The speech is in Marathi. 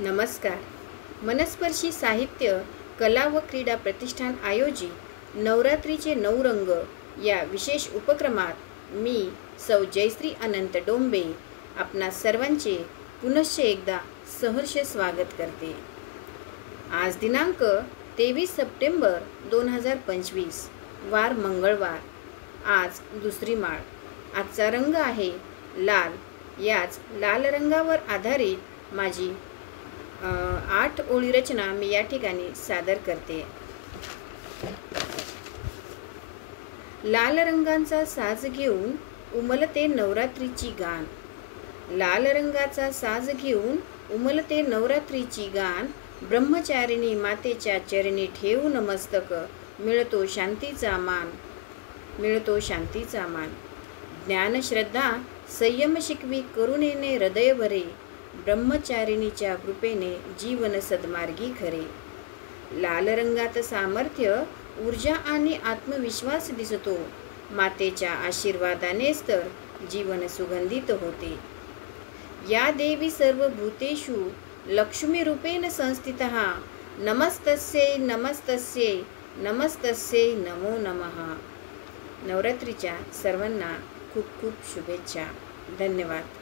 नमस्कार. मनस्पर्शी साहित्य कला व क्रीडा प्रतिष्ठान आयोजित नवरात्रीचे 9 रंग या विशेष उपक्रमात मी सौ जयश्री अनंत डोंबे आपणा सर्वांचे पुनश्च एकदा सहर्ष स्वागत करते. आज दिनांक 23 सप्टेंबर 2025 वार मंगळवार. आज दुसरी माळ. आजचा रंग आहे लाल. याच लाल रंगावर आधारित माझी 8 ओळी रचना मी या ठिकाणी सादर करते. लाल रंगाचा साज घेऊन उमलते नवरात्रीची गान. लाल रंगाचा साज घेऊन उमलते नवरात्रीची गान. ब्रह्मचारिणी मातेच्या चरणी ठेवून मस्तक मिळतो शांतीचा मान. मिळतो शांतीचा मान. ज्ञान श्रद्धा संयम शिकवी करुणेने हृदय भरे. ब्रह्मचारिणीच्या कृपेने जीवन सद्मार्गी खरे. लाल रंगात सामर्थ्य ऊर्जा आणि आत्मविश्वास दिसतो. मातेच्या आशीर्वादानेच तर जीवन सुगंधित होते. या देवी सर्व भूतेषु लक्ष्मी रूपेण संस्थितः. नमस्तस्यै नमस्तस्यै नमस्तस्यै नमो नमः. नवरात्रीच्या सर्वांना खूप खूप शुभेच्छा. धन्यवाद.